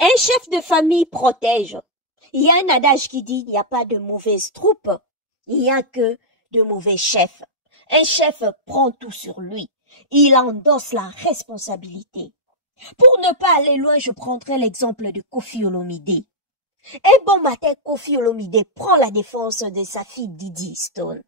Un chef de famille protège. Il y a un adage qui dit il n'y a pas de mauvaise troupe, il n'y a que de mauvais chefs. Un chef prend tout sur lui. Il endosse la responsabilité. Pour ne pas aller loin, je prendrai l'exemple de Koffi Olomide. Un bon matin, Koffi Olomide prend la défense de sa fille Didi Stone.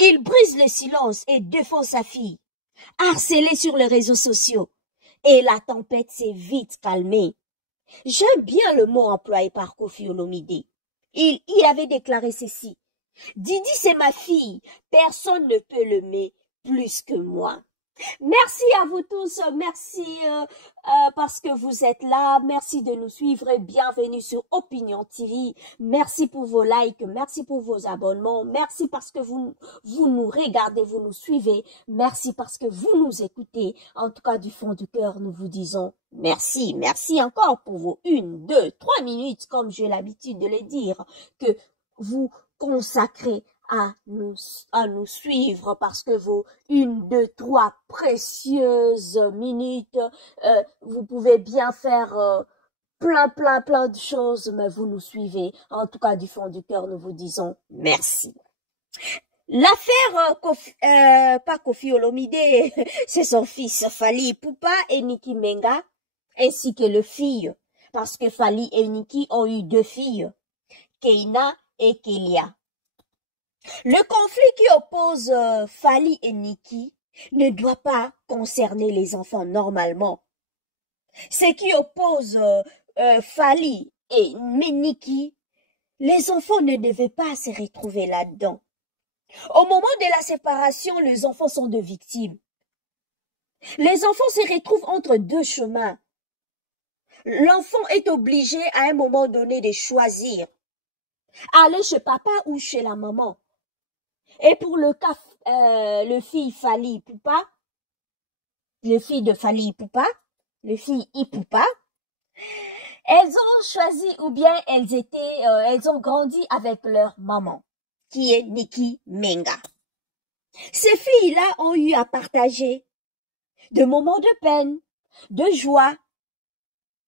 Il brise le silence et défend sa fille, harcelée sur les réseaux sociaux. Et la tempête s'est vite calmée. J'aime bien le mot employé par Koffi Olomide. Il avait déclaré ceci. Didi, c'est ma fille. Personne ne peut l'aimer plus que moi. Merci à vous tous. Merci parce que vous êtes là. Merci de nous suivre et bienvenue sur Opinion TV. Merci pour vos likes. Merci pour vos abonnements. Merci parce que vous nous regardez, vous nous suivez. Merci parce que vous nous écoutez. En tout cas, du fond du cœur, nous vous disons merci. Merci encore pour vos 1, 2, 3 minutes, comme j'ai l'habitude de les dire, que vous consacrez à nous suivre parce que vos 1, 2, 3 précieuses minutes, vous pouvez bien faire plein de choses, mais vous nous suivez. En tout cas, du fond du cœur, nous vous disons merci. L'affaire pas Koffi Olomide, c'est son fils Fally Ipupa et Nicki Menga, ainsi que le fille, parce que Fally et Nicki ont eu 2 filles, Keina et Kelia. Le conflit qui oppose Fally et Nicki ne doit pas concerner les enfants normalement. Ce qui oppose Fally et Nicki, les enfants ne devaient pas se retrouver là-dedans. Au moment de la séparation, les enfants sont des victimes. Les enfants se retrouvent entre 2 chemins. L'enfant est obligé à un moment donné de choisir. Aller chez papa ou chez la maman. Et pour le cas, le fille Fally Ipupa, le fille de Fally Ipupa, le fille Ipupa, elles ont choisi ou bien elles ont grandi avec leur maman, qui est Nicki Menga. Ces filles-là ont eu à partager de moments de peine, de joie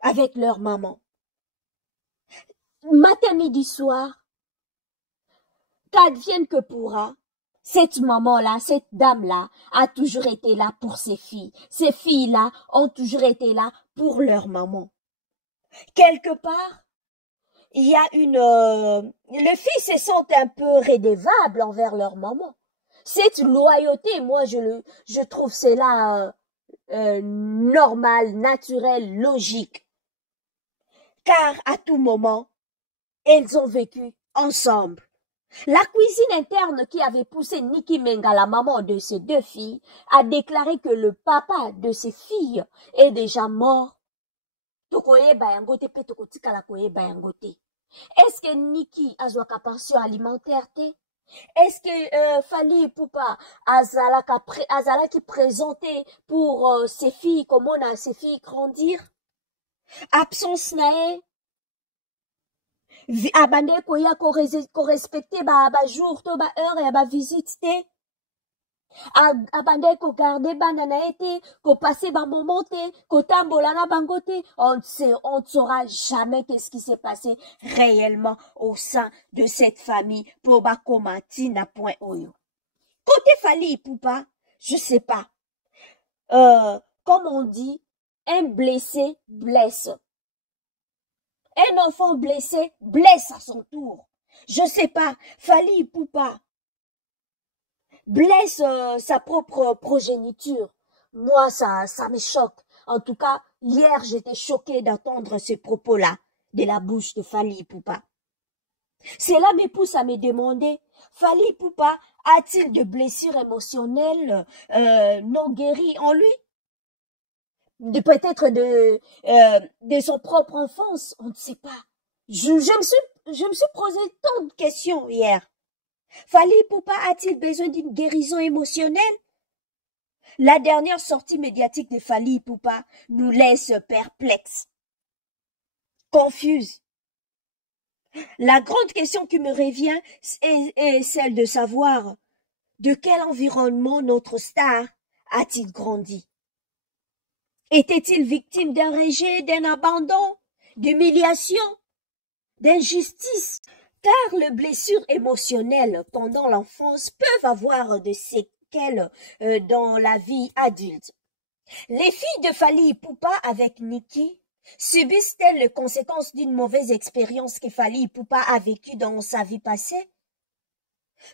avec leur maman. Matin, midi, soir, qu'advienne que pourra, cette maman-là, cette dame-là a toujours été là pour ses filles. Ces filles-là ont toujours été là pour leur maman. Quelque part, il y a les filles se sentent un peu redevables envers leur maman. Cette loyauté, moi, je trouve cela normal, naturel, logique. Car à tout moment, elles ont vécu ensemble. La cuisine interne qui avait poussé Nicki Menga, la maman de ses 2 filles, a déclaré que le papa de ses filles est déjà mort. Est-ce que Nicki a une pension alimentaire? Est-ce que Fally Ipupa azala qui présentait pour ses filles, comment on a ses filles grandir? Absence nae? Abande koya ko respecter ba jour to ba heure et ba visite te. Abande ko garder banana ete, ko passer ba moment te, ko tambola na bango te. On ne saura jamais qu'est-ce qui s'est passé réellement au sein de cette famille pour ba komati na point oyo. Côté Fally Ipupa, je sais pas. Comme on dit, un blessé blesse. Un enfant blessé blesse à son tour. Je sais pas, Fally Ipupa blesse sa propre progéniture. Moi, ça me choque. En tout cas, hier, j'étais choquée d'entendre ce propos-là de la bouche de Fally Ipupa. Cela me pousse à me demander, Fally Ipupa a-t-il de blessures émotionnelles non guéries en lui? Peut-être de son propre enfance, on ne sait pas. Je me suis posé tant de questions hier. Fally Ipupa a-t-il besoin d'une guérison émotionnelle? La dernière sortie médiatique de Fally Ipupa nous laisse perplexes, confuses. La grande question qui me revient est celle de savoir de quel environnement notre star a-t-il grandi? Était-il victime d'un rejet, d'un abandon, d'humiliation, d'injustice? Car les blessures émotionnelles pendant l'enfance peuvent avoir des séquelles dans la vie adulte. Les filles de Fally Ipupa avec Nikki subissent-elles les conséquences d'une mauvaise expérience que Fally Ipupa a vécue dans sa vie passée?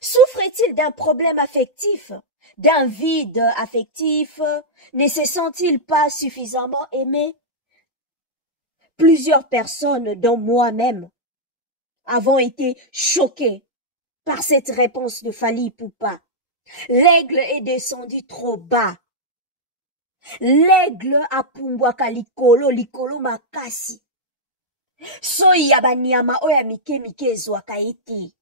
Souffre-t-il d'un problème affectif, d'un vide affectif? Ne se sent-il pas suffisamment aimé? Plusieurs personnes, dont moi-même, avons été choquées par cette réponse de Fally Ipupa. L'aigle est descendu trop bas. L'aigle a pumbwaka likolo makasi. Soyi ya banyama oya mike ezwaka ete.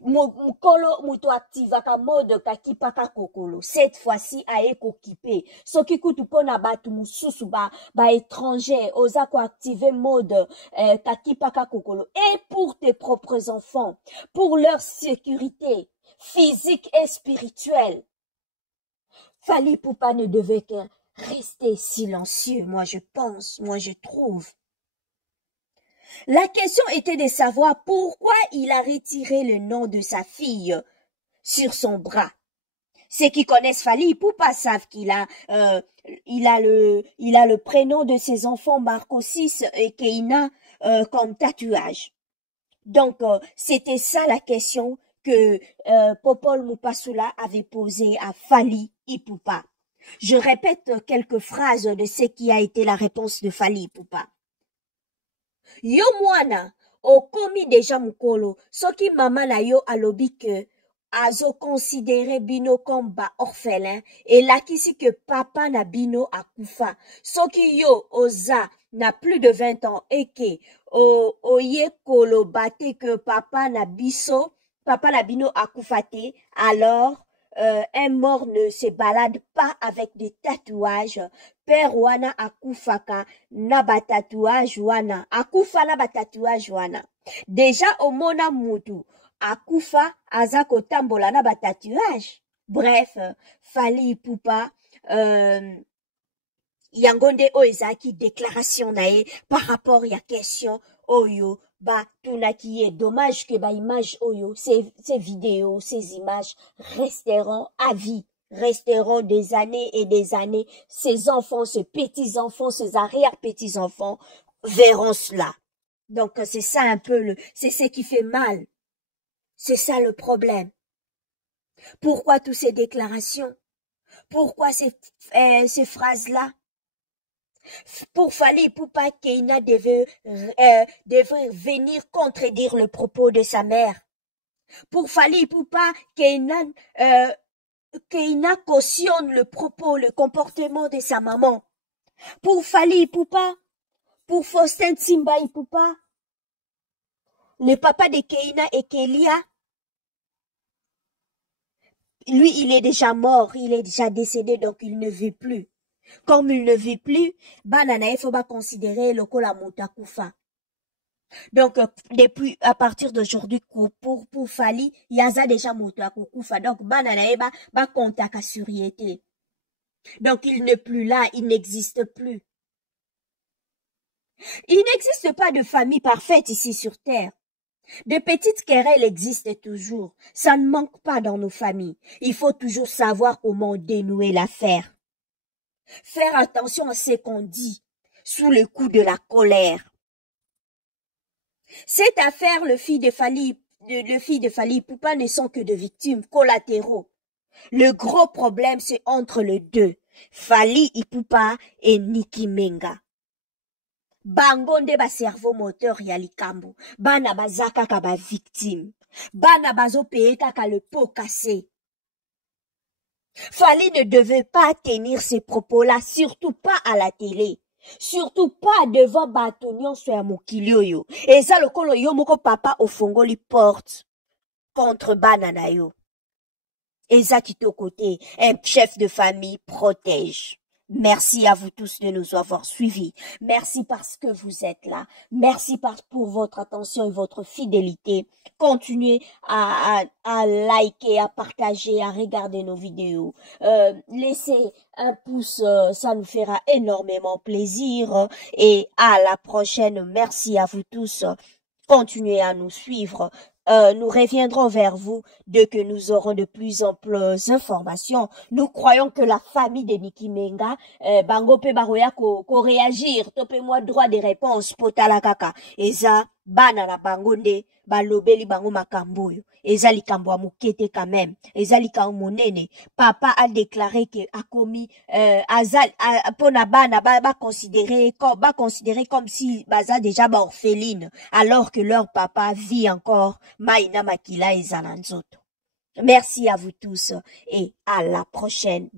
Mukolo muto activaka mode kakipaka kokolo. Cette fois-ci aye kokipe. Soki kutu pona batu mususu ba étranger oza ko activer mode kakipaka kokolo. Et pour tes propres enfants, pour leur sécurité physique et spirituelle, Fally Ipupa ne devait que rester silencieux, moi je pense, moi je trouve. La question était de savoir pourquoi il a retiré le nom de sa fille sur son bras. Ceux qui connaissent Fally Ipupa savent qu'il a, il a le prénom de ses enfants Marcosis et Keina comme tatouage. Donc c'était ça la question que Popol Mupasula avait posée à Fally Ipupa. Je répète quelques phrases de ce qui a été la réponse de Fally Ipupa. Yo mwana, okomi deja mukolo, soki mama na yo alobi ke azo considéré bino comme ba orphelin, et lakisi que papa na bino akufa. Soki yo oza na plus de 20 ans et que oye kolo bate que papa na bino akufate, alors un mort ne se balade pas avec des tatouages. Père wana akufaka na ba tatouage wana. Akufa na ba tatouage wana. Déjà omona mutu akufa aza kotambola na ba tatouage. Bref, Fally Ipupa yangonde oezaki déclaration nae par rapport ya question oyo ba tunaki ye. Dommage que ba image oyo, ces vidéos, ces images resteront à vie, resteront des années et des années. Ces enfants, ces petits-enfants, ces arrière-petits-enfants verront cela. Donc c'est ça un peu c'est ce qui fait mal. C'est ça le problème. Pourquoi toutes ces déclarations? Pourquoi ces phrases-là? Pour Fally Ipupa, Keina devait venir contredire le propos de sa mère. Pour Fally Ipupa, Keina cautionne le propos, le comportement de sa maman. Pour Fally Ipupa, pour Faustin Tsimba Ipupa, le papa de Keina et Kelia, lui, il est déjà mort, il est déjà décédé, donc il ne vit plus. Comme il ne vit plus, banana il faut pas considérer le kola mutakufa. Donc depuis à partir d'aujourd'hui pour Fally, yaza déjà mutakufa. Donc banana ba contaka suriété. Donc il n'est plus là, il n'existe plus. Il n'existe pas de famille parfaite ici sur terre. De petites querelles existent toujours. Ça ne manque pas dans nos familles. Il faut toujours savoir comment dénouer l'affaire. Faire attention à ce qu'on dit sous le coup de la colère. Cette affaire, le fils de Fally Ipupa ne sont que de victimes collatéraux. Le gros problème, c'est entre les deux, Fally Ipupa et Nikki Menga. Bango nde ba cerveau moteur ya likambo, bana bazaka ka ba victime, bana bazo payer kaka le pot cassé. Fally ne devait pas tenir ces propos-là, surtout pas à la télé. Surtout pas devant Batonion sur Mokilioyo. Et ça, le kolo yo moko papa au fongo li porte contre Bananayo. Et ça, qui côté, un chef de famille protège. Merci à vous tous de nous avoir suivis. Merci parce que vous êtes là. Merci pour votre attention et votre fidélité. Continuez à liker, à partager, à regarder nos vidéos. Laissez un pouce, ça nous fera énormément plaisir. Et à la prochaine. Merci à vous tous. Continuez à nous suivre. Nous reviendrons vers vous dès que nous aurons de plus amples informations. Nous croyons que la famille de Niki Menga, bango pe baroya ko réagir, topé moi droit de réponse potala kaka. Eza bana na bango nde balobeli bango makambo yo. Eza likambo ya mukete quand même. Eza likambo monene. Papa a déclaré que a commis azal pona bana ba considéré comme si baza déjà ba orpheline alors que leur papa vit encore. Maïna Makila et Zalanzoto. Merci à vous tous et à la prochaine.